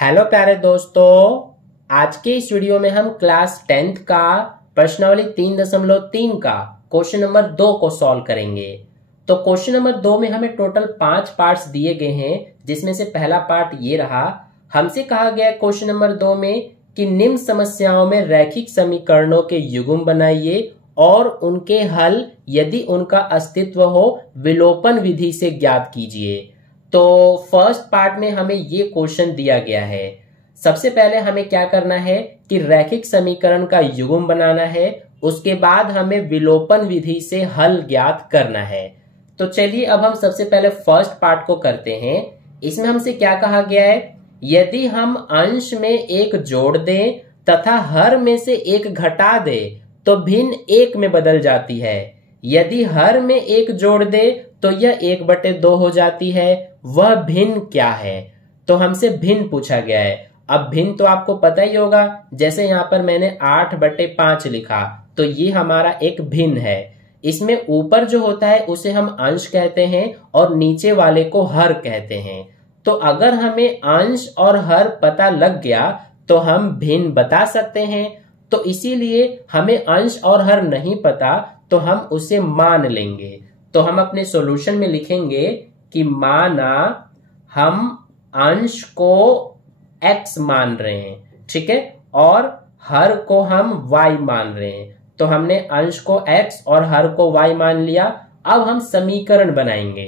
Hello प्यारे दोस्तों, आज के इस वीडियो में हम क्लास 10th का प्रश्नावली 3.3 का क्वेश्चन नंबर 2 को सॉल्व करेंगे। तो क्वेश्चन नंबर 2 में हमें टोटल 5 पार्ट्स दिए गए हैं, जिसमें से पहला पार्ट ये रहा। हमसे कहा गया क्वेश्चन नंबर 2 में कि निम्न समस्याओं में रैखिक समीकरणों के युग्म बनाइए और उनके हल यदि उनका अस्तित्व हो विलोपन विधि से ज्ञात कीजिए। तो फर्स्ट पार्ट में हमें ये क्वेश्चन दिया गया है। सबसे पहले हमें क्या करना है कि रैखिक समीकरण का युग्म बनाना है, उसके बाद हमें विलोपन विधि से हल ज्ञात करना है। तो चलिए अब हम सबसे पहले फर्स्ट पार्ट को करते हैं। इसमें हमसे क्या कहा गया है, यदि हम अंश में एक जोड़ दें तथा हर में से एक घटा दें तो भिन्न एक में बदल जाती है। यदि हर में एक जोड़ दे तो यह 1/2 हो जाती है। वह भिन्न क्या है? तो हमसे भिन्न पूछा गया है। अब भिन्न तो आपको पता ही होगा, जैसे यहाँ पर मैंने 8/5 लिखा तो ये हमारा एक भिन्न है। इसमें ऊपर जो होता है उसे हम अंश कहते हैं और नीचे वाले को हर कहते हैं। तो अगर हमें अंश और हर पता लग गया तो हम भिन्न बता सकते हैं। तो इसीलिए हमें अंश और हर नहीं पता तो हम उसे मान लेंगे। तो हम अपने सॉल्यूशन में लिखेंगे कि माना हम अंश को x मान रहे हैं, ठीक है, और हर को हम y मान रहे हैं। तो हमने अंश को x और हर को y मान लिया। अब हम समीकरण बनाएंगे।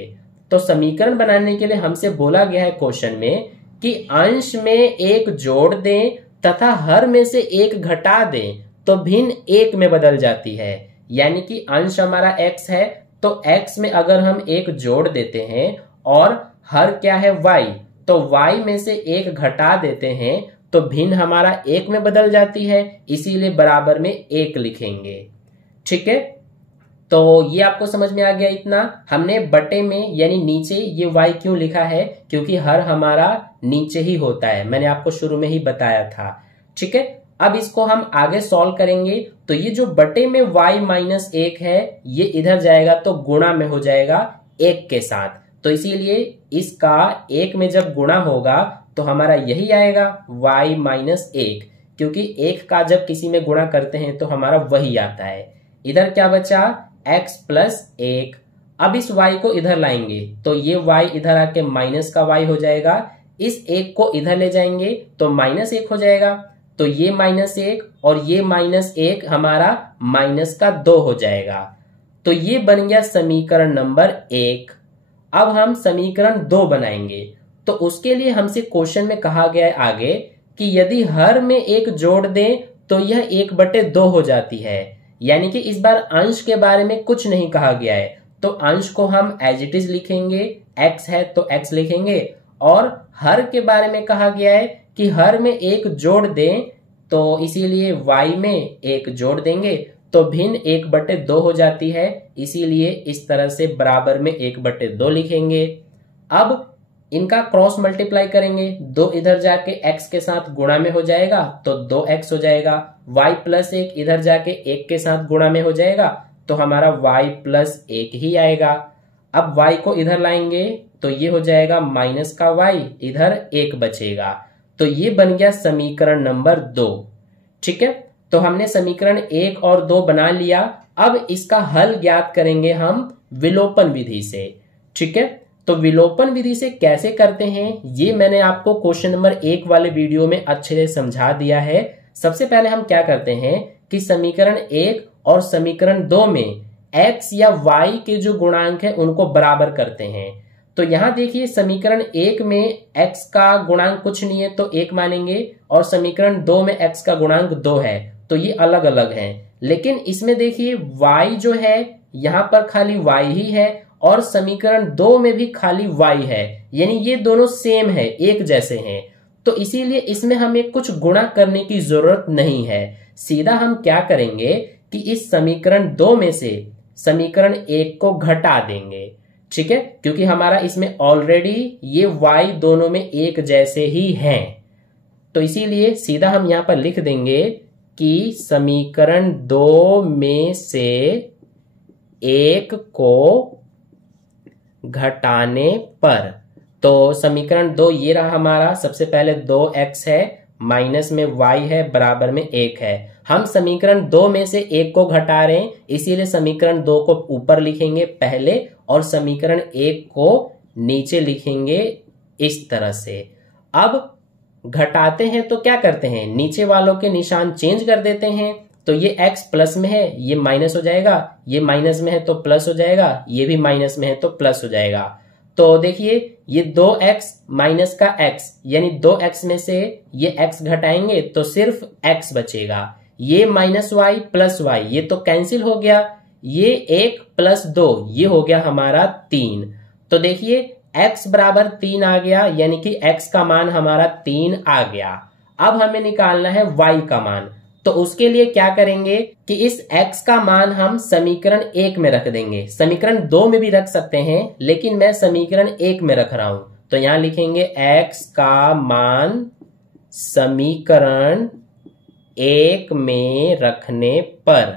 तो समीकरण बनाने के लिए हमसे बोला गया है क्वेश्चन में कि अंश में एक जोड़ दें तथा हर में से एक घटा दें तो भिन्न एक में बदल जाती है। यानी कि अंश हमारा x है तो x में अगर हम एक जोड़ देते हैं और हर क्या है y, तो y में से एक घटा देते हैं तो भिन्न हमारा एक में बदल जाती है, इसीलिए बराबर में एक लिखेंगे। ठीक है, तो ये आपको समझ में आ गया। इतना हमने बटे में यानी नीचे ये y क्यों लिखा है, क्योंकि हर हमारा नीचे ही होता है, मैंने आपको शुरू में ही बताया था। ठीक है, अब इसको हम आगे सॉल्व करेंगे। तो ये जो बटे में y-1 है ये इधर जाएगा तो गुणा में हो जाएगा 1 के साथ। तो इसीलिए इसका 1 में जब गुणा होगा तो हमारा यही आएगा y-1, क्योंकि 1 का जब किसी में गुणा करते हैं तो हमारा वही आता है। इधर क्या बचा, x+1। अब इस y को इधर लाएंगे तो ये y इधर आके माइनस का y हो जाएगा। इस 1 को इधर ले जाएंगे तो -1 हो जाएगा। तो ये -1 और ये -1 हमारा -2 हो जाएगा। तो ये बन गया समीकरण नंबर 1। अब हम समीकरण 2 बनाएंगे। तो उसके लिए हमसे क्वेश्चन में कहा गया है आगे कि यदि हर में एक जोड़ दें तो यह 1/2 हो जाती है। यानी कि इस बार अंश के बारे में कुछ नहीं कहा गया है, तो अंश को हम एज इट इज लिखेंगे, x है तो x लिखेंगे। और हर के बारे में कहा गया है कि हर में एक जोड़ दें, तो इसीलिए y में एक जोड़ देंगे तो भिन्न 1/2 हो जाती है, इसीलिए इस तरह से बराबर में 1/2 लिखेंगे। अब इनका क्रॉस मल्टीप्लाई करेंगे, 2 इधर जाके x के साथ गुणा में हो जाएगा तो 2x हो जाएगा। y+1 इधर जाके 1 के साथ गुणा में हो जाएगा तो हमारा y+1 ही आएगा। अब y को इधर लाएंगे तो ये हो जाएगा माइनस का y, इधर 1 बचेगा। तो ये बन गया समीकरण नंबर 2। ठीक है, तो हमने समीकरण 1 और 2 बना लिया। अब इसका हल ज्ञात करेंगे हम विलोपन विधि से। ठीक है, तो विलोपन विधि से कैसे करते हैं ये मैंने आपको क्वेश्चन नंबर 1 वाले वीडियो में अच्छे से समझा दिया है। सबसे पहले हम क्या करते हैं कि समीकरण 1 और समीकरण 2 में x या y के जो गुणांक है उनको बराबर करते हैं। तो यहां देखिए समीकरण 1 में x का गुणांक कुछ नहीं है तो 1 मानेंगे, और समीकरण 2 में x का गुणांक 2 है, तो ये अलग अलग है। लेकिन इसमें देखिए y जो है यहाँ पर खाली y ही है और समीकरण 2 में भी खाली y है, यानी ये दोनों सेम है, एक जैसे हैं। तो इसीलिए इसमें हमें कुछ गुणा करने की जरूरत नहीं है। सीधा हम क्या करेंगे कि इस समीकरण 2 में से समीकरण 1 को घटा देंगे। ठीक है, क्योंकि हमारा इसमें ऑलरेडी ये y दोनों में एक जैसे ही हैं, तो इसीलिए सीधा हम यहां पर लिख देंगे कि समीकरण 2 में से 1 को घटाने पर तो समीकरण 2 ये रहा हमारा। सबसे पहले 2x है, माइनस में y है, बराबर में 1 है। हम समीकरण 2 में से 1 को घटा रहे हैं, इसीलिए समीकरण 2 को ऊपर लिखेंगे पहले और समीकरण 1 को नीचे लिखेंगे इस तरह से। अब घटाते हैं तो क्या करते हैं, नीचे वालों के निशान चेंज कर देते हैं। तो ये x प्लस में है, ये माइनस हो जाएगा, ये माइनस में है तो प्लस हो जाएगा, ये भी माइनस में है तो प्लस हो जाएगा। तो देखिए ये 2x माइनस का x, यानी 2x में से ये x घटाएंगे तो सिर्फ x बचेगा। ये माइनस y प्लस y, ये तो कैंसिल हो गया। ये 1 प्लस 2, ये हो गया हमारा 3। तो देखिए x बराबर 3 आ गया, यानी कि x का मान हमारा 3 आ गया। अब हमें निकालना है y का मान। तो उसके लिए क्या करेंगे कि इस x का मान हम समीकरण 1 में रख देंगे। समीकरण 2 में भी रख सकते हैं, लेकिन मैं समीकरण 1 में रख रहा हूं। तो यहां लिखेंगे x का मान समीकरण 1 में रखने पर।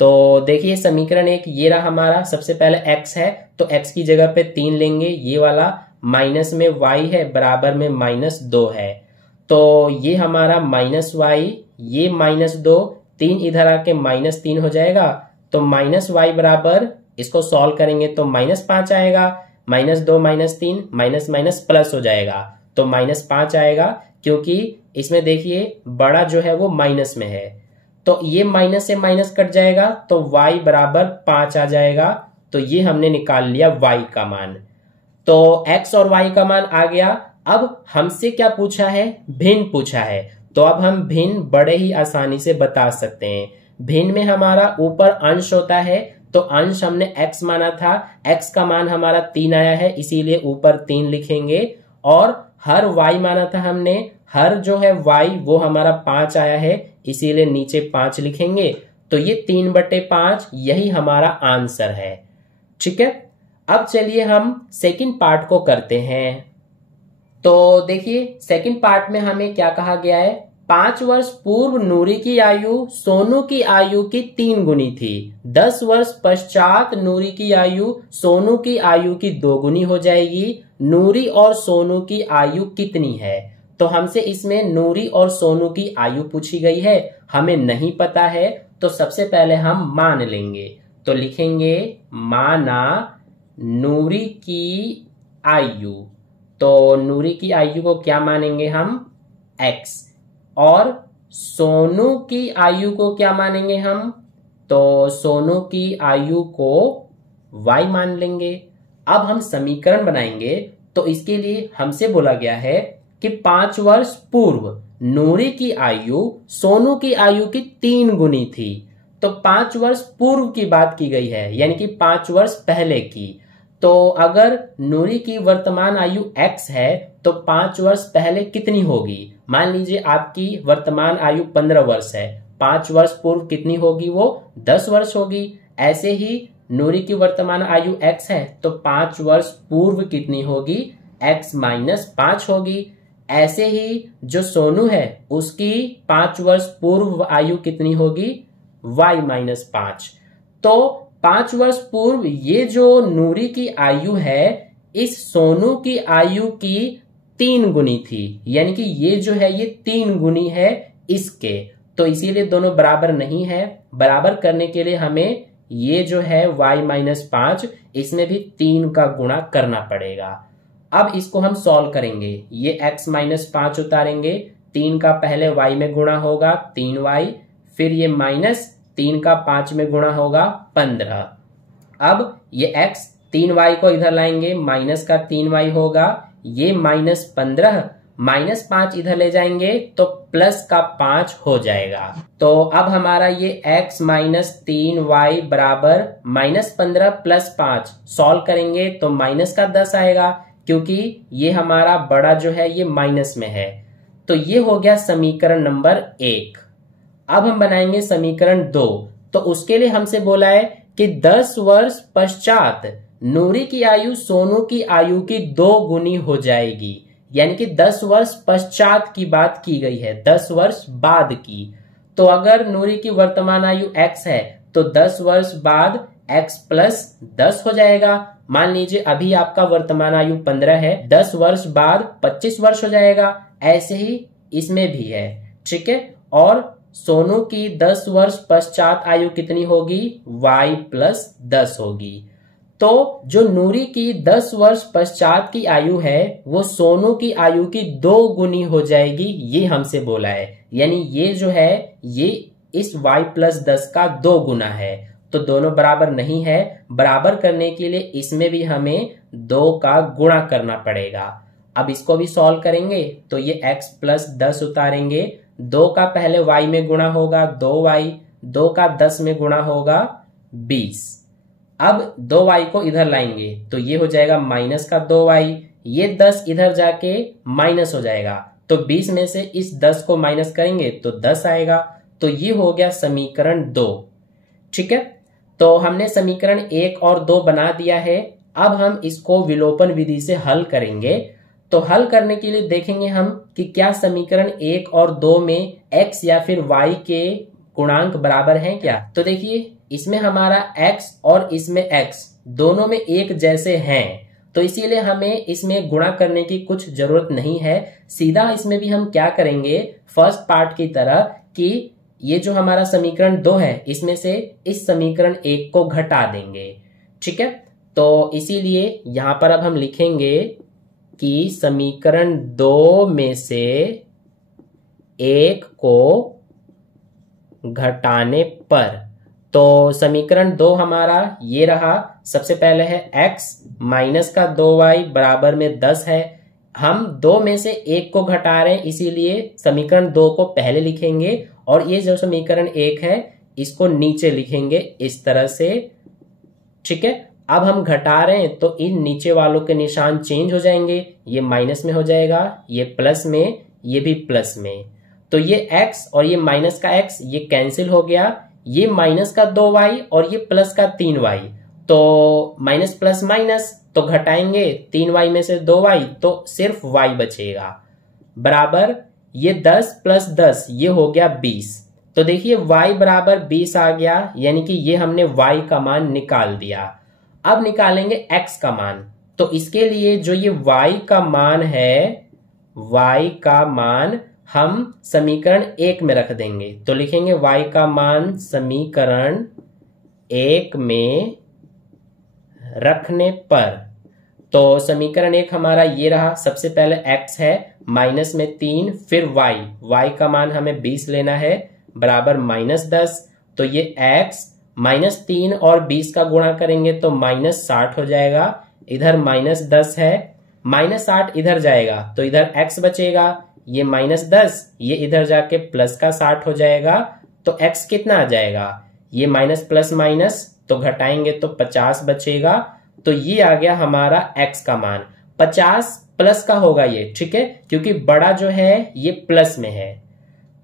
तो देखिए समीकरण 1 ये रहा हमारा। सबसे पहले x है तो x की जगह पे 3 लेंगे, ये वाला माइनस में y है, बराबर में -2 है। तो ये हमारा -y, ये -2, 3 इधर आके -3 हो जाएगा। तो -y बराबर, इसको सॉल्व करेंगे तो -5 आएगा। -2 -3 माइनस माइनस प्लस हो जाएगा, तो -5 आएगा, क्योंकि इसमें देखिए बड़ा जो है वो माइनस में है। तो ये माइनस से माइनस कट जाएगा तो y बराबर 5 आ जाएगा। तो ये हमने निकाल लिया y का मान। तो x और y का मान आ गया। अब हमसे क्या पूछा है, भिन्न पूछा है। तो अब हम भिन्न बड़े ही आसानी से बता सकते हैं। भिन्न में हमारा ऊपर अंश होता है, तो अंश हमने x माना था, x का मान हमारा 3 आया है, इसीलिए ऊपर 3 लिखेंगे। और हर y माना था हमने, हर जो है y वो हमारा 5 आया है, इसीलिए नीचे 5 लिखेंगे। तो ये 3/5 यही हमारा आंसर है। ठीक है, अब चलिए हम सेकंड पार्ट को करते हैं। तो देखिए सेकंड पार्ट में हमें क्या कहा गया है, 5 वर्ष पूर्व नूरी की आयु सोनू की आयु की 3 गुनी थी। 10 वर्ष पश्चात नूरी की आयु सोनू की आयु की 2 गुनी हो जाएगी। नूरी और सोनू की आयु कितनी है? तो हमसे इसमें नूरी और सोनू की आयु पूछी गई है, हमें नहीं पता है। तो सबसे पहले हम मान लेंगे, तो लिखेंगे माना नूरी की आयु। तो नूरी की आयु को क्या मानेंगे हम, x, और सोनू की आयु को क्या मानेंगे हम, तो सोनू की आयु को y मान लेंगे। अब हम समीकरण बनाएंगे, तो इसके लिए हमसे बोला गया है कि 5 वर्ष पूर्व नूरी की आयु सोनू की आयु की 3 गुनी थी। तो 5 वर्ष पूर्व की बात की गई है, यानी कि 5 वर्ष पहले की। तो अगर नूरी की वर्तमान आयु x है तो 5 वर्ष पहले कितनी होगी? मान लीजिए आपकी वर्तमान आयु 15 वर्ष है, 5 वर्ष पूर्व कितनी होगी? वो 10 वर्ष होगी। ऐसे ही नूरी की वर्तमान आयु x है तो 5 वर्ष पूर्व कितनी होगी? x - 5 होगी। ऐसे ही जो सोनू है उसकी 5 वर्ष पूर्व आयु कितनी होगी? y - 5। तो 5 वर्ष पूर्व ये जो नूरी की आयु है इस सोनू की आयु की 3 गुनी थी, यानी कि ये जो है ये 3 गुनी है इसके। तो इसीलिए दोनों बराबर नहीं है। बराबर करने के लिए हमें ये जो है y - 5 इसमें भी 3 का गुणा करना पड़ेगा। अब इसको हम सॉल्व करेंगे, ये x - 5 उतारेंगे, 3 का पहले y में गुणा होगा 3y, फिर ये -3 का 5 में गुणा होगा 15। अब ये x 3y को इधर लाएंगे, माइनस का 3y होगा, ये -15, -5 इधर ले जाएंगे तो प्लस का 5 हो जाएगा। तो अब हमारा ये x - 3y बराबर -15 + 5 सॉल्व करेंगे तो माइनस का 10 आएगा, क्योंकि ये हमारा बड़ा जो है ये माइनस में है। तो ये हो गया समीकरण नंबर 1। अब हम बनाएंगे समीकरण 2। तो उसके लिए हमसे बोला है कि 10 वर्ष पश्चात नूरी की आयु सोनू की आयु की 2 गुनी हो जाएगी, यानी कि 10 वर्ष पश्चात की बात की गई है, 10 वर्ष बाद की। तो अगर नूरी की वर्तमान आयु x है तो 10 वर्ष बाद x + 10 हो जाएगा। मान लीजिए अभी आपका वर्तमान आयु 15 है, 10 वर्ष बाद 25 वर्ष हो जाएगा। ऐसे ही इसमें भी है, ठीक है। और सोनू की 10 वर्ष पश्चात आयु कितनी होगी? y प्लस 10 होगी। तो जो नूरी की 10 वर्ष पश्चात की आयु है वो सोनू की आयु की 2 गुनी हो जाएगी, ये हमसे बोला है। यानी ये जो है ये इस y प्लस 10 का 2 गुना है। तो दोनों बराबर नहीं है, बराबर करने के लिए इसमें भी हमें 2 का गुणा करना पड़ेगा। अब इसको भी सॉल्व करेंगे तो ये x प्लस 10 उतारेंगे, 2 का पहले y में गुणा होगा 2y, 2 का 10 में गुणा होगा 20। अब 2y को इधर लाएंगे तो ये हो जाएगा माइनस का 2y, ये 10 इधर जाके माइनस हो जाएगा, तो 20 में से इस 10 को माइनस करेंगे तो 10 आएगा। तो ये हो गया समीकरण 2, ठीक है। तो हमने समीकरण 1 और 2 बना दिया है। अब हम इसको विलोपन विधि से हल करेंगे। तो हल करने के लिए देखेंगे हम कि क्या समीकरण 1 और 2 में x या फिर y के गुणांक बराबर हैं क्या। तो देखिए इसमें हमारा x और इसमें x दोनों में एक जैसे हैं, तो इसीलिए हमें इसमें गुणा करने की कुछ जरूरत नहीं है। सीधा इसमें भी हम क्या करेंगे, फर्स्ट पार्ट की तरह कि ये जो हमारा समीकरण 2 है इसमें से इस समीकरण 1 को घटा देंगे, ठीक है। तो इसीलिए यहां पर अब हम लिखेंगे कि समीकरण 2 में से 1 को घटाने पर, तो समीकरण 2 हमारा ये रहा। सबसे पहले है x माइनस का 2y बराबर में 10 है। हम 2 में से 1 को घटा रहे हैं, इसीलिए समीकरण 2 को पहले लिखेंगे और ये जो समीकरण 1 है इसको नीचे लिखेंगे इस तरह से, ठीक है। अब हम घटा रहे हैं तो इन नीचे वालों के निशान चेंज हो जाएंगे, ये माइनस में हो जाएगा, ये प्लस में, ये भी प्लस में। तो ये x और ये माइनस का x ये कैंसिल हो गया, ये माइनस का 2y और ये प्लस का 3y, तो माइनस प्लस माइनस तो घटाएंगे 3y में से 2y तो सिर्फ y बचेगा, बराबर ये 10 प्लस 10 ये हो गया 20। तो देखिए y बराबर 20 आ गया, यानी कि ये हमने y का मान निकाल दिया। अब निकालेंगे x का मान। तो इसके लिए जो ये y का मान है, y का मान हम समीकरण 1 में रख देंगे। तो लिखेंगे y का मान समीकरण 1 में रखने पर, तो समीकरण 1 हमारा ये रहा। सबसे पहले x है माइनस में 3, फिर y का मान हमें 20 लेना है बराबर माइनस 10। तो ये x माइनस 3 और 20 का गुणा करेंगे तो माइनस 60 हो जाएगा। इधर माइनस 10 है, माइनस 60 इधर जाएगा तो इधर x बचेगा, ये माइनस 10 ये इधर जाके प्लस का 60 हो जाएगा। तो x कितना आ जाएगा, ये माइनस प्लस माइनस तो घटाएंगे तो 50 बचेगा। तो ये आ गया हमारा x का मान, 50 प्लस का होगा ये, ठीक है, क्योंकि बड़ा जो है ये प्लस में है।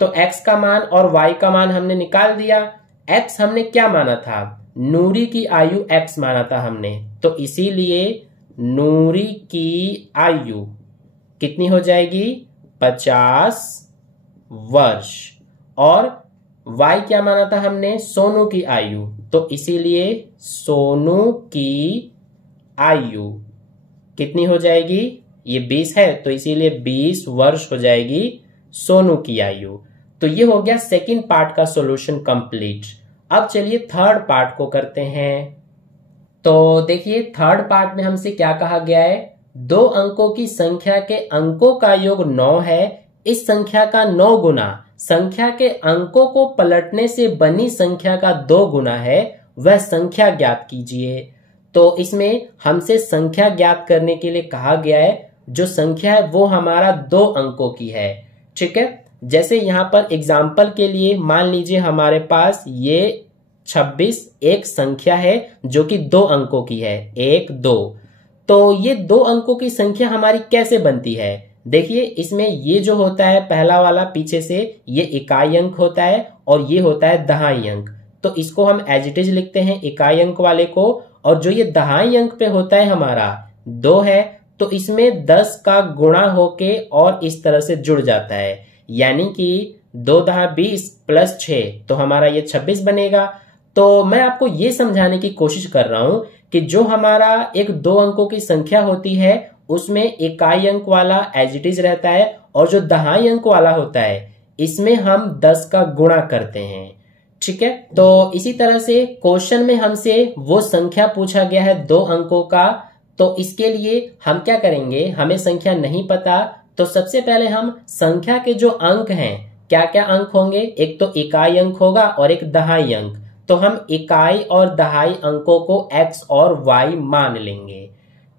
तो x का मान और y का मान हमने निकाल दिया। x हमने क्या माना था, नूरी की आयु x माना था हमने, तो इसीलिए नूरी की आयु कितनी हो जाएगी, 50 वर्ष। और y क्या माना था हमने, सोनू की आयु, तो इसीलिए सोनू की आयु कितनी हो जाएगी, ये 20 है तो इसीलिए 20 वर्ष हो जाएगी सोनू की आयु। तो ये हो गया सेकंड पार्ट का सॉल्यूशन कंप्लीट। अब चलिए थर्ड पार्ट को करते हैं। तो देखिए थर्ड पार्ट में हमसे क्या कहा गया है, 2 अंकों की संख्या के अंकों का योग 9 है। इस संख्या का 9 गुना संख्या के अंकों को पलटने से बनी संख्या का 2 गुना है, वह संख्या ज्ञात कीजिए। तो इसमें हमसे संख्या ज्ञात करने के लिए कहा गया है, जो संख्या है वो हमारा 2 अंकों की है, ठीक है। जैसे यहाँ पर एग्जाम्पल के लिए मान लीजिए हमारे पास ये 26 एक संख्या है जो कि 2 अंकों की है, 1 2। तो ये 2 अंकों की संख्या हमारी कैसे बनती है, देखिए इसमें ये जो होता है पहला वाला पीछे से ये इकाई अंक होता है और ये होता है दहाई अंक। तो इसको हम एज इट इज लिखते हैं इकाई अंक वाले को, और जो ये दहाई अंक पे होता है हमारा 2 है, तो इसमें 10 का गुणा होके और इस तरह से जुड़ जाता है, यानी कि 2 दहा 20 प्लस 6 तो हमारा ये 26 बनेगा। तो मैं आपको ये समझाने की कोशिश कर रहा हूं कि जो हमारा एक 2 अंकों की संख्या होती है उसमें इकाई अंक वाला एज इट इज रहता है और जो दहाई अंक वाला होता है इसमें हम 10 का गुणा करते हैं। ठीक है, तो इसी तरह से क्वेश्चन में हमसे वो संख्या पूछा गया है 2 अंकों का, तो इसके लिए हम क्या करेंगे, हमें संख्या नहीं पता तो सबसे पहले हम संख्या के जो अंक हैं, क्या क्या अंक होंगे, एक तो इकाई अंक होगा और एक दहाई अंक, तो हम इकाई और दहाई अंकों को x और y मान लेंगे।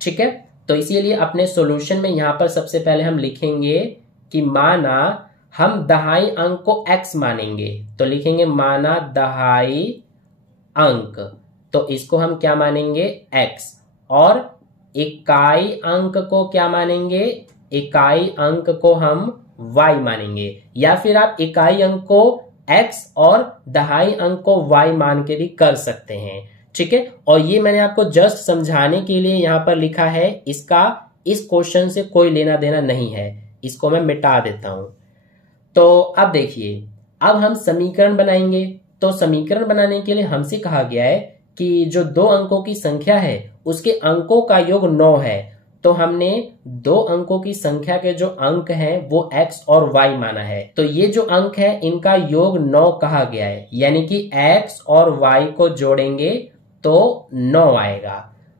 ठीक है, तो इसीलिए अपने सॉल्यूशन में यहां पर सबसे पहले हम लिखेंगे कि माना हम दहाई अंक को x मानेंगे, तो लिखेंगे माना दहाई अंक, तो इसको हम क्या मानेंगे x, और इकाई अंक को क्या मानेंगे, इकाई अंक को हम y मानेंगे, या फिर आप इकाई अंक को x और दहाई अंक को y मान के भी कर सकते हैं। ठीक है, और ये मैंने आपको जस्ट समझाने के लिए यहां पर लिखा है, इसका इस क्वेश्चन से कोई लेना देना नहीं है, इसको मैं मिटा देता हूं। तो अब देखिए, अब हम समीकरण बनाएंगे, तो समीकरण बनाने के लिए हमसे कहा गया है कि जो 2 अंकों की संख्या है उसके अंकों का योग 9 है, तो हमने 2 अंकों की संख्या के जो अंक हैं वो x और y माना है, तो ये जो अंक है इनका योग 9 कहा गया है, यानी कि x और y को जोड़ेंगे तो 9 आएगा।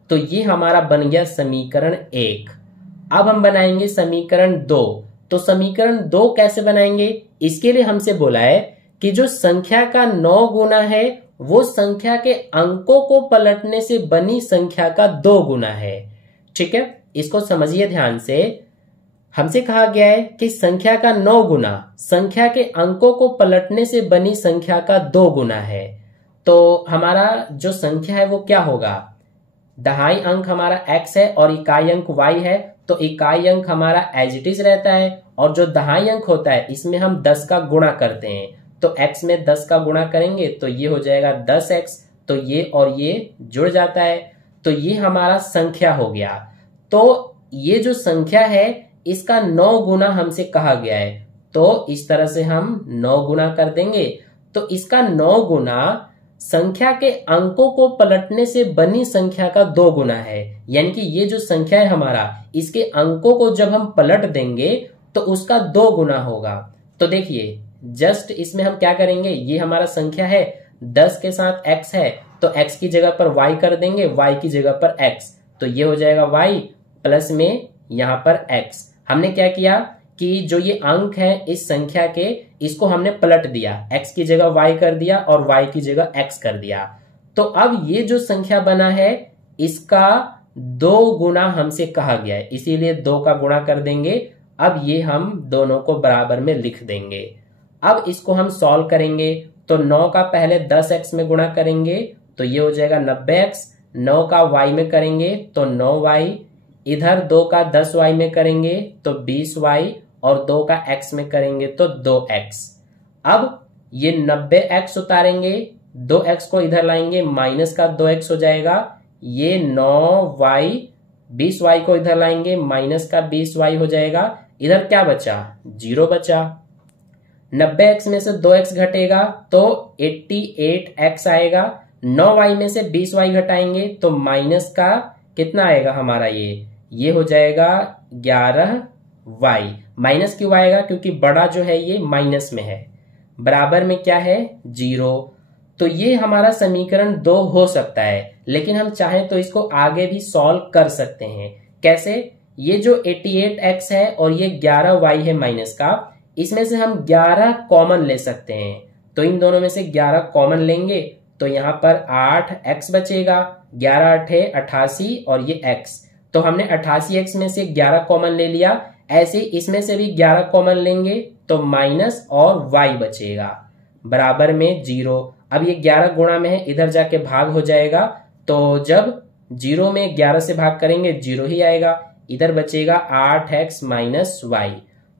तो ये हमारा बन गया समीकरण 1। अब हम बनाएंगे समीकरण 2, तो समीकरण 2 कैसे बनाएंगे, इसके लिए हमसे बोला है कि जो संख्या का 9 गुना है वो संख्या के अंकों को पलटने से बनी संख्या का 2 गुना है। ठीक है, इसको समझिए ध्यान से। हमसे कहा गया है कि संख्या का 9 गुना संख्या के अंकों को पलटने से बनी संख्या का 2 गुना है, तो हमारा जो संख्या है वो क्या होगा, दहाई अंक हमारा x है और इकाई अंक y है, तो इकाई अंक हमारा एज इट इज रहता है और जो दहाई अंक होता है इसमें हम 10 का गुणा करते हैं, तो x में 10 का गुणा करेंगे तो ये हो जाएगा 10x, तो ये और ये जुड़ जाता है, तो ये हमारा संख्या हो गया। तो ये जो संख्या है इसका 9 गुना हमसे कहा गया है, तो इस तरह से हम 9 गुना कर देंगे, तो इसका 9 गुना संख्या के अंकों को पलटने से बनी संख्या का 2 गुना है, यानी कि ये जो संख्या है हमारा इसके अंकों को जब हम पलट देंगे तो उसका 2 गुना होगा। तो देखिए जस्ट इसमें हम क्या करेंगे, ये हमारा संख्या है 10 के साथ x है, तो x की जगह पर y कर देंगे, y की जगह पर x, तो ये हो जाएगा y प्लस में यहाँ पर x। हमने क्या किया कि जो ये अंक है इस संख्या के, इसको हमने पलट दिया, x की जगह y कर दिया और y की जगह x कर दिया, तो अब ये जो संख्या बना है इसका 2 गुना हमसे कहा गया है, इसीलिए 2 का गुणा कर देंगे। अब ये हम दोनों को बराबर में लिख देंगे। अब इसको हम सॉल्व करेंगे, तो 9 का पहले 10x में गुणा करेंगे तो ये हो जाएगा 90x, 9 का y में करेंगे तो 9y, इधर 2 का 10y में करेंगे तो 20y, और 2 का x में करेंगे तो 2x। अब ये 90x उतारेंगे, 2x को इधर लाएंगे, माइनस का 2x हो जाएगा, ये 9y, 20y को इधर लाएंगे, माइनस का 20y हो जाएगा, इधर क्या बचा, 0 बचा। 90x में से 2x घटेगा तो 88x आएगा, 9y में से 20y घटाएंगे तो माइनस का कितना आएगा हमारा, ये हो जाएगा 11y। माइनस क्यों आएगा, क्योंकि बड़ा जो है ये माइनस में है, बराबर में क्या है 0। तो ये हमारा समीकरण 2 हो सकता है, लेकिन हम चाहें तो इसको आगे भी सॉल्व कर सकते हैं। कैसे, ये जो 88x है और ये 11y है माइनस का, इसमें से हम 11 कॉमन ले सकते हैं, तो इन दोनों में से 11 कॉमन लेंगे तो यहाँ पर 8x बचेगा, 11 8 88 और ये x, तो हमने 88x में से 11 कॉमन ले लिया, ऐसे इसमें से भी 11 कॉमन लेंगे तो माइनस और y बचेगा, बराबर में 0। अब ये 11 गुणा में है, इधर जाके भाग हो जाएगा, तो जब 0 में 11 से भाग करेंगे 0 ही आएगा, इधर बचेगा 8x माइनस y,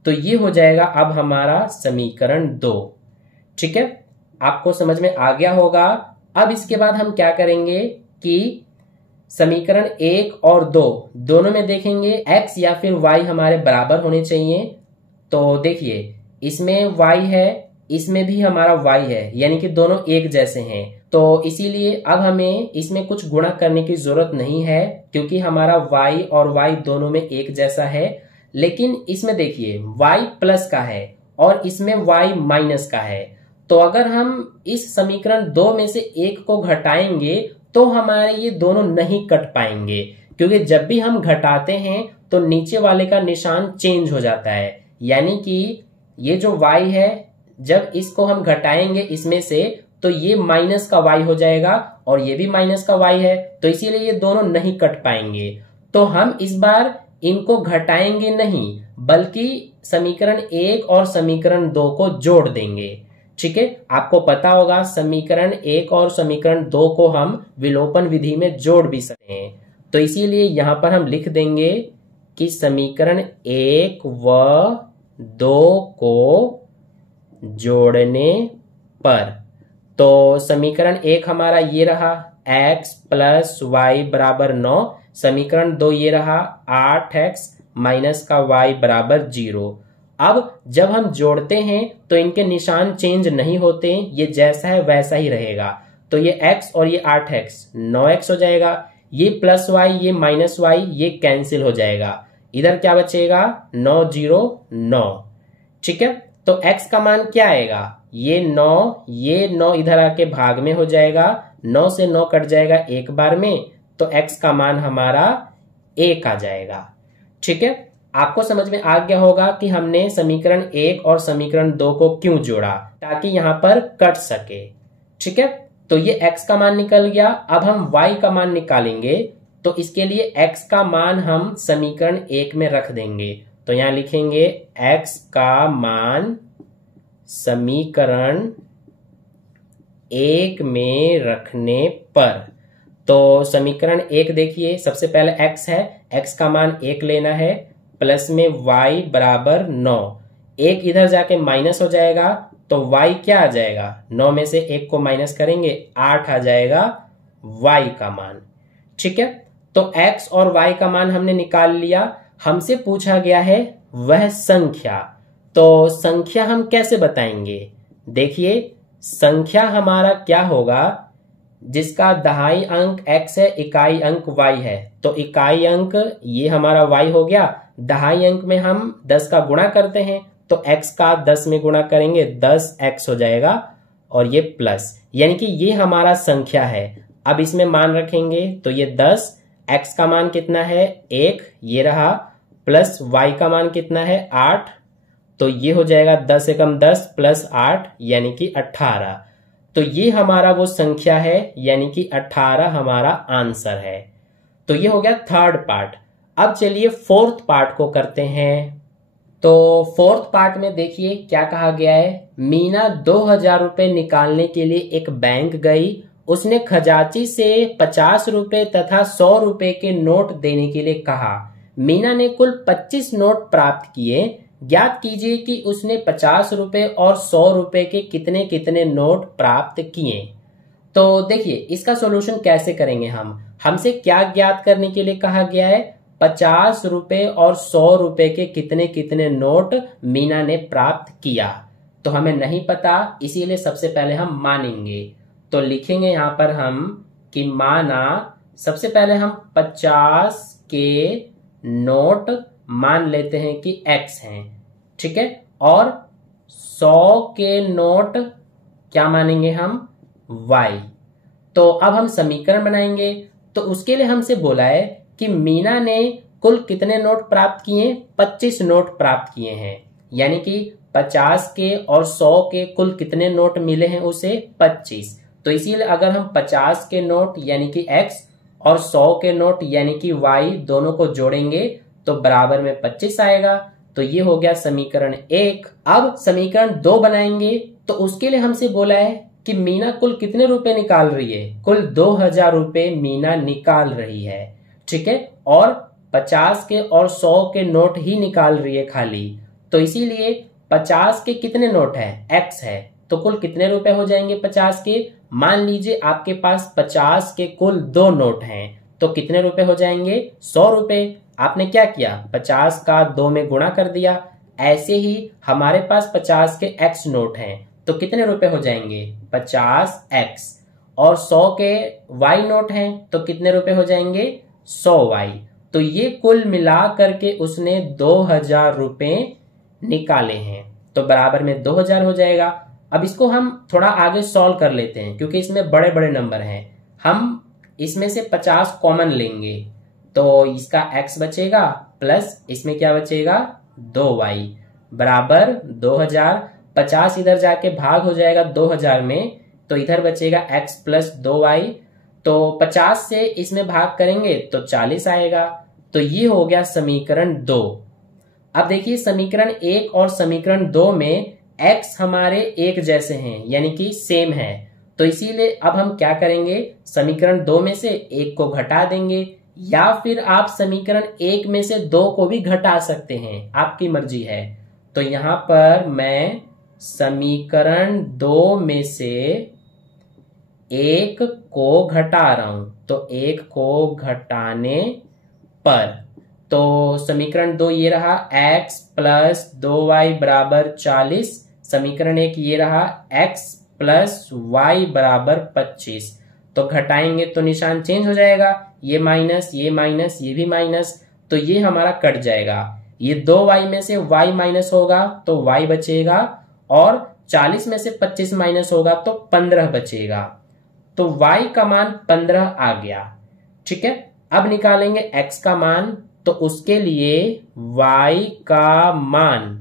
तो ये हो जाएगा अब हमारा समीकरण 2। ठीक है, आपको समझ में आ गया होगा। अब इसके बाद हम क्या करेंगे कि समीकरण 1 और 2 दोनों में देखेंगे x या फिर y हमारे बराबर होने चाहिए। तो देखिए इसमें y है इसमें भी हमारा y है, यानी कि दोनों एक जैसे हैं। तो इसीलिए अब हमें इसमें कुछ गुणा करने की जरूरत नहीं है, क्योंकि हमारा y और y दोनों में एक जैसा है। लेकिन इसमें देखिए y प्लस का है और इसमें y माइनस का है। तो अगर हम इस समीकरण 2 में से एक को घटाएंगे तो हमारे ये दोनों नहीं कट पाएंगे, क्योंकि जब भी हम घटाते हैं तो नीचे वाले का निशान चेंज हो जाता है। यानी कि ये जो y है, जब इसको हम घटाएंगे इसमें से तो ये माइनस का y हो जाएगा और ये भी माइनस का y है, तो इसीलिए ये दोनों नहीं कट पाएंगे। तो हम इस बार इनको घटाएंगे नहीं, बल्कि समीकरण 1 और समीकरण 2 को जोड़ देंगे। ठीक है, आपको पता होगा समीकरण 1 और समीकरण 2 को हम विलोपन विधि में जोड़ भी सकते हैं। तो इसीलिए यहां पर हम लिख देंगे कि समीकरण 1 व 2 को जोड़ने पर, तो समीकरण 1 हमारा ये रहा x प्लस वाई बराबर 9, समीकरण 2 ये रहा 8x माइनस का y बराबर 0। अब जब हम जोड़ते हैं तो इनके निशान चेंज नहीं होते, ये जैसा है वैसा ही रहेगा। तो ये x और ये 8x 9x हो जाएगा, ये प्लस y ये माइनस y ये कैंसिल हो जाएगा। इधर क्या बचेगा 9 0 9। ठीक है, तो x का मान क्या आएगा, ये 9 इधर आके भाग में हो जाएगा, 9 से 9 कट जाएगा एक बार में, तो x का मान हमारा 1 आ जाएगा। ठीक है, आपको समझ में आ गया होगा कि हमने समीकरण 1 और समीकरण 2 को क्यों जोड़ा, ताकि यहां पर कट सके। ठीक है, तो ये x का मान निकल गया। अब हम y का मान निकालेंगे, तो इसके लिए x का मान हम समीकरण 1 में रख देंगे। तो यहां लिखेंगे x का मान समीकरण 1 में रखने पर। तो समीकरण 1 देखिए, सबसे पहले x है, x का मान 1 लेना है, प्लस में y बराबर 9, 1 इधर जाके माइनस हो जाएगा, तो y क्या आ जाएगा, 9 में से 1 को माइनस करेंगे 8 आ जाएगा y का मान। ठीक है, तो x और y का मान हमने निकाल लिया। हमसे पूछा गया है वह संख्या, तो संख्या हम कैसे बताएंगे। देखिए संख्या हमारा क्या होगा, जिसका दहाई अंक x है, इकाई अंक y है, तो इकाई अंक ये हमारा y हो गया, दहाई अंक में हम 10 का गुणा करते हैं, तो x का 10 में गुणा करेंगे 10x हो जाएगा, और ये प्लस, यानी कि ये हमारा संख्या है। अब इसमें मान रखेंगे तो ये 10, x का मान कितना है 1 ये रहा, प्लस y का मान कितना है 8, तो ये हो जाएगा 10 से कम 10 प्लस 8 यानी कि 18। तो ये हमारा वो संख्या है, यानी कि 18 हमारा आंसर है। तो ये हो गया थर्ड पार्ट। अब चलिए फोर्थ पार्ट को करते हैं। तो फोर्थ पार्ट में देखिए क्या कहा गया है। मीना 2000 रुपए निकालने के लिए एक बैंक गई। उसने खजांची से 50 रुपए तथा 100 रुपए के नोट देने के लिए कहा। मीना ने कुल 25 नोट प्राप्त किए। ज्ञात कीजिए कि उसने 50 रुपए और 100 रुपए के कितने कितने नोट प्राप्त किए। तो देखिए इसका सॉल्यूशन कैसे करेंगे हम। हमसे क्या ज्ञात करने के लिए कहा गया है, 50 रुपए और 100 रुपए के कितने कितने नोट मीना ने प्राप्त किया। तो हमें नहीं पता, इसीलिए सबसे पहले हम मानेंगे। तो लिखेंगे यहां पर हम कि माना, सबसे पहले हम 50 के नोट मान लेते हैं कि x हैं, ठीक है, और 100 के नोट क्या मानेंगे हम y। तो अब हम समीकरण बनाएंगे। तो उसके लिए हमसे बोला है कि मीना ने कुल कितने नोट प्राप्त किए, 25 नोट प्राप्त किए हैं, यानी कि 50 के और 100 के कुल कितने नोट मिले हैं उसे 25। तो इसीलिए अगर हम 50 के नोट यानी कि x और 100 के नोट यानी कि y दोनों को जोड़ेंगे तो बराबर में 25 आएगा। तो ये हो गया समीकरण 1। अब समीकरण 2 बनाएंगे। तो उसके लिए हमसे बोला है कि मीना कुल कितने रुपए निकाल रही है, कुल 2000 रुपए मीना निकाल रही है, ठीक है, और 50 के और 100 के नोट ही निकाल रही है खाली। तो इसीलिए 50 के कितने नोट है, x है, तो कुल कितने रुपए हो जाएंगे 50 के। मान लीजिए आपके पास 50 के कुल 2 नोट हैं, तो कितने रुपए हो जाएंगे 100 रुपए। आपने क्या किया, 50 का 2 में गुणा कर दिया। ऐसे ही हमारे पास 50 के x नोट हैं, तो कितने रुपए हो जाएंगे 50x, और 100 के y नोट हैं तो कितने रुपए हो जाएंगे 100y। तो ये कुल मिला करके उसने 2000 रुपए निकाले हैं, तो बराबर में 2000 हो जाएगा। अब इसको हम थोड़ा आगे सॉल्व कर लेते हैं क्योंकि इसमें बड़े बड़े नंबर हैं। हम इसमें से 50 कॉमन लेंगे तो इसका x बचेगा प्लस इसमें क्या बचेगा 2y बराबर 2000। 50 इधर जाके भाग हो जाएगा 2000 में, तो इधर बचेगा x प्लस 2y। तो 50 से इसमें भाग करेंगे तो 40 आएगा। तो ये हो गया समीकरण 2। अब देखिए समीकरण 1 और समीकरण 2 में x हमारे एक जैसे हैं यानी कि सेम है, तो इसीलिए अब हम क्या करेंगे समीकरण 2 में से 1 को घटा देंगे, या फिर आप समीकरण 1 में से 2 को भी घटा सकते हैं, आपकी मर्जी है। तो यहां पर मैं समीकरण 2 में से 1 को घटा रहा हूं, तो 1 को घटाने पर तो समीकरण 2 ये रहा x प्लस 2y बराबर 40, समीकरण 1 ये रहा x प्लस y बराबर 25। तो घटाएंगे तो निशान चेंज हो जाएगा, ये माइनस ये भी माइनस, तो ये हमारा कट जाएगा। ये 2y में से y माइनस होगा तो y बचेगा, और 40 में से 25 माइनस होगा तो 15 बचेगा। तो y का मान 15 आ गया। ठीक है, अब निकालेंगे x का मान, तो उसके लिए y का मान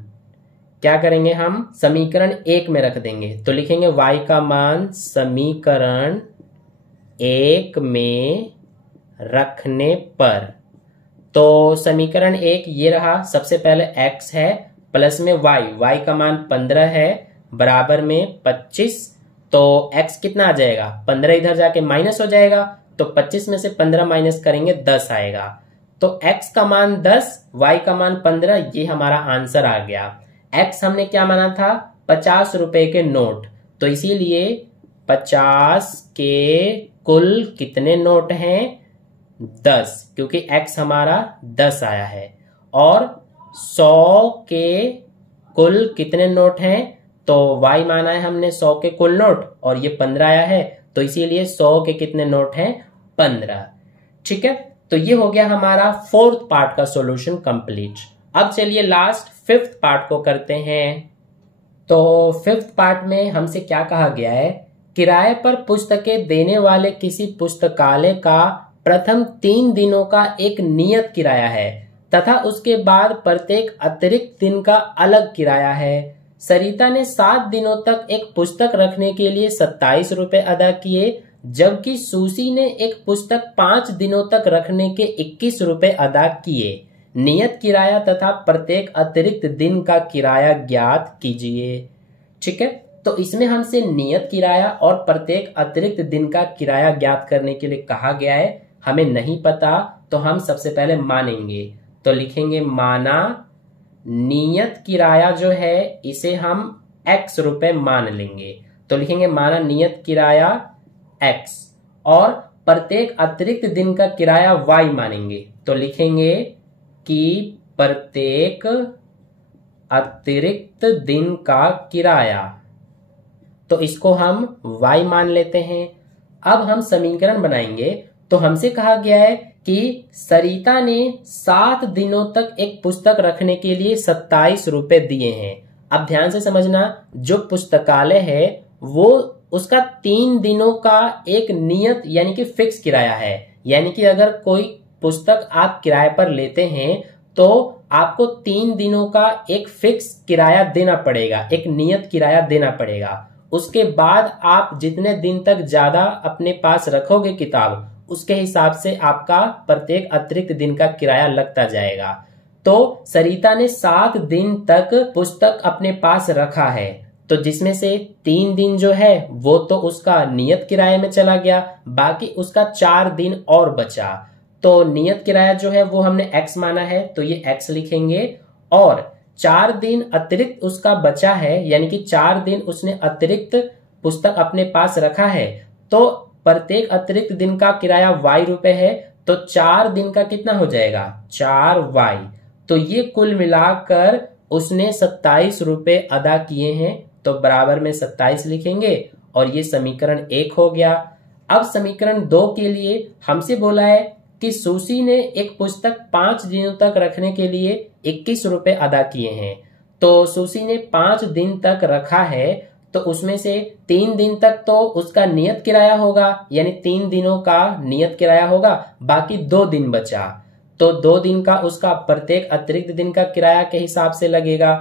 क्या करेंगे हम समीकरण 1 में रख देंगे, तो लिखेंगे y का मान समीकरण 1 में रखने पर। तो समीकरण 1 ये रहा, सबसे पहले x है प्लस में y का मान 15 है बराबर में 25। तो x कितना आ जाएगा 15 इधर जाके माइनस हो जाएगा, तो 25 में से 15 माइनस करेंगे 10 आएगा। तो x का मान 10 y का मान 15, ये हमारा आंसर आ गया। x हमने क्या माना था 50 रुपए के नोट, तो इसीलिए 50 के कुल कितने नोट हैं 10, क्योंकि x हमारा 10 आया है। और 100 के कुल कितने नोट हैं, तो y माना है हमने 100 के कुल नोट और ये 15 आया है, तो इसीलिए 100 के कितने नोट हैं 15। ठीक है, तो ये हो गया हमारा 4th पार्ट का सॉल्यूशन कंप्लीट। अब चलिए लास्ट 5th पार्ट को करते हैं। तो 5th पार्ट में हमसे क्या कहा गया है, किराए पर पुस्तकें देने वाले किसी पुस्तकालय का प्रथम 3 दिनों का एक नियत किराया है तथा उसके बाद प्रत्येक अतिरिक्त दिन का अलग किराया है। सरिता ने 7 दिनों तक एक पुस्तक रखने के लिए 27 रुपए अदा किए, जबकि सुसी ने एक पुस्तक 5 दिनों तक रखने के 21 रुपए अदा किए। नियत किराया तथा प्रत्येक अतिरिक्त दिन का किराया ज्ञात कीजिए। ठीक है, तो इसमें हमसे नियत किराया और प्रत्येक अतिरिक्त दिन का किराया ज्ञात करने के लिए कहा गया है। हमें नहीं पता तो हम सबसे पहले मानेंगे, तो लिखेंगे माना नियत किराया जो है इसे हम x रुपए मान लेंगे, तो लिखेंगे माना नियत किराया x, और प्रत्येक अतिरिक्त दिन का किराया y मानेंगे, तो लिखेंगे कि प्रत्येक अतिरिक्त दिन का किराया, तो इसको हम y मान लेते हैं। अब हम समीकरण बनाएंगे, तो हमसे कहा गया है कि सरिता ने 7 दिनों तक एक पुस्तक रखने के लिए 27 रुपए दिए हैं। अब ध्यान से समझना, जो पुस्तकालय है वो उसका 3 दिनों का एक नियत यानी कि फिक्स किराया है, यानी कि अगर कोई पुस्तक आप किराए पर लेते हैं तो आपको 3 दिनों का एक फिक्स किराया देना पड़ेगा, एक नियत किराया देना पड़ेगा। उसके बाद आप जितने दिन तक ज्यादा अपने पास रखोगे किताब, उसके हिसाब से आपका प्रत्येक अतिरिक्त दिन का किराया लगता जाएगा। तो सरिता ने 7 दिन तक पुस्तक अपने पास रखा है, तो जिसमें से 3 दिन जो है वो तो उसका नियत किराए में चला गया, बाकी उसका 4 दिन और बचा। तो नियत किराया जो है वो हमने x माना है, तो ये x लिखेंगे, और 4 दिन अतिरिक्त उसका बचा है, यानी कि 4 दिन उसने अतिरिक्त पुस्तक अपने पास रखा है, तो प्रत्येक अतिरिक्त दिन का किराया y रुपए है, तो 4 दिन का कितना हो जाएगा 4y। तो ये कुल मिलाकर उसने 27 रुपए अदा किए हैं तो बराबर में 27 लिखेंगे और ये समीकरण 1 हो गया। अब समीकरण 2 के लिए हमसे बोला है कि सुशी ने एक पुस्तक 5 दिनों तक रखने के लिए 21 रुपए अदा किए हैं। तो सुशी ने 5 दिन तक रखा है, तो उसमें से 3 दिन तक तो उसका नियत किराया होगा, यानी 3 दिनों का नियत किराया होगा, बाकी 2 दिन बचा तो 2 दिन का उसका प्रत्येक अतिरिक्त दिन का किराया के हिसाब से लगेगा।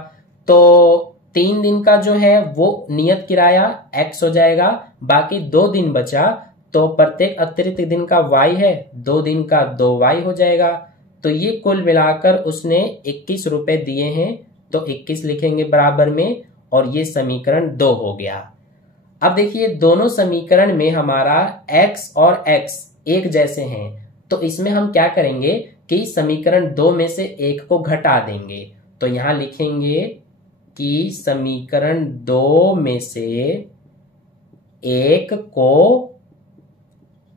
तो 3 दिन का जो है वो नियत किराया x हो जाएगा, बाकी 2 दिन बचा तो प्रत्येक अतिरिक्त दिन का y है, 2 दिन का 2y हो जाएगा। तो ये कुल मिलाकर उसने 21 रुपए दिए हैं, तो 21 लिखेंगे बराबर में और ये समीकरण 2 हो गया। अब देखिए दोनों समीकरण में हमारा x और x एक जैसे हैं, तो इसमें हम क्या करेंगे कि समीकरण 2 में से एक को घटा देंगे। तो यहां लिखेंगे कि समीकरण 2 में से एक को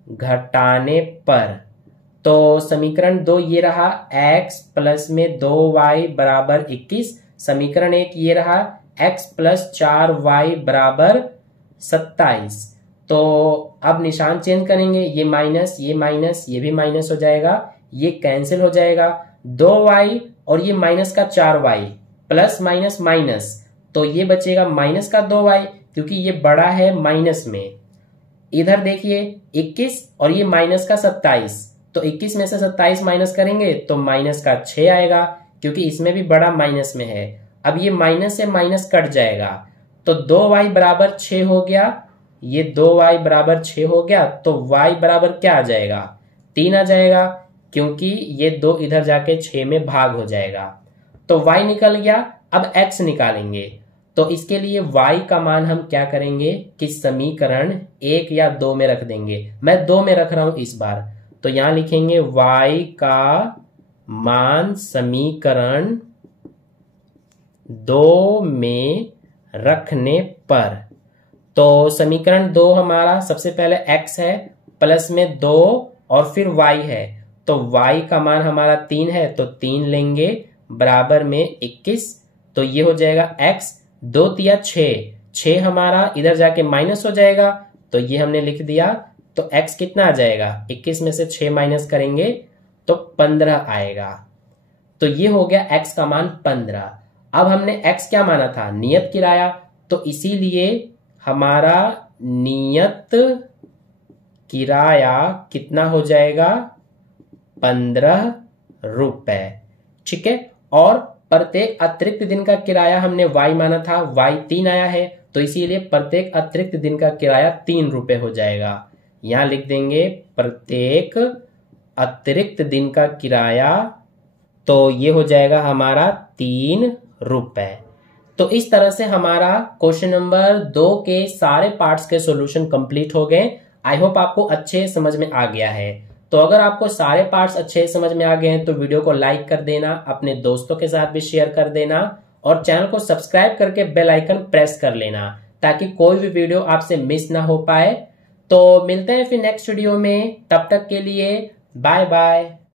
घटाने पर, तो समीकरण 2 ये रहा x प्लस में 2y बराबर 21, समीकरण 1 ये रहा x प्लस 4y बराबर 27। तो अब निशान चेंज करेंगे, ये माइनस ये भी माइनस हो जाएगा, ये कैंसिल हो जाएगा, 2y और ये माइनस का 4y प्लस माइनस माइनस, तो ये बचेगा माइनस का 2y क्योंकि ये बड़ा है माइनस में। इधर देखिए 21 और ये माइनस का 27, तो 21 में से 27 माइनस करेंगे तो माइनस का 6 आएगा क्योंकि इसमें भी बड़ा माइनस में है। अब ये माइनस से माइनस कट जाएगा तो 2y बराबर 6 हो गया, ये 2y बराबर 6 हो गया, तो y बराबर क्या आ जाएगा 3 आ जाएगा क्योंकि ये 2 इधर जाके 6 में भाग हो जाएगा। तो y निकल गया। अब x निकालेंगे, तो इसके लिए y का मान हम क्या करेंगे कि समीकरण 1 या 2 में रख देंगे। मैं 2 में रख रहा हूं इस बार, तो यहां लिखेंगे y का मान समीकरण 2 में रखने पर, तो समीकरण 2 हमारा सबसे पहले x है प्लस में 2 और फिर y है, तो y का मान हमारा 3 है तो 3 लेंगे बराबर में 21, तो ये हो जाएगा x 2 तिया 6 हमारा इधर जाके माइनस हो जाएगा, तो ये हमने लिख दिया। तो x कितना आ जाएगा 21 में से 6 माइनस करेंगे तो 15 आएगा। तो ये हो गया x का मान 15। अब हमने x क्या माना था नियत किराया, तो इसीलिए हमारा नियत किराया कितना हो जाएगा 15 रुपए। ठीक है, और प्रत्येक अतिरिक्त दिन का किराया हमने y माना था, y 3 आया है, तो इसीलिए प्रत्येक अतिरिक्त दिन का किराया 3 रुपए हो जाएगा। यहां लिख देंगे प्रत्येक अतिरिक्त दिन का किराया, तो ये हो जाएगा हमारा 3 रुपए। तो इस तरह से हमारा क्वेश्चन नंबर 2 के सारे पार्ट्स के सॉल्यूशन कंप्लीट हो गए। आई होप आपको अच्छे समझ में आ गया है। तो अगर आपको सारे पार्ट्स अच्छे समझ में आ गए हैं तो वीडियो को लाइक कर देना, अपने दोस्तों के साथ भी शेयर कर देना और चैनल को सब्सक्राइब करके बेल आइकन प्रेस कर लेना ताकि कोई भी वीडियो आपसे मिस ना हो पाए। तो मिलते हैं फिर नेक्स्ट वीडियो में, तब तक के लिए बाय बाय।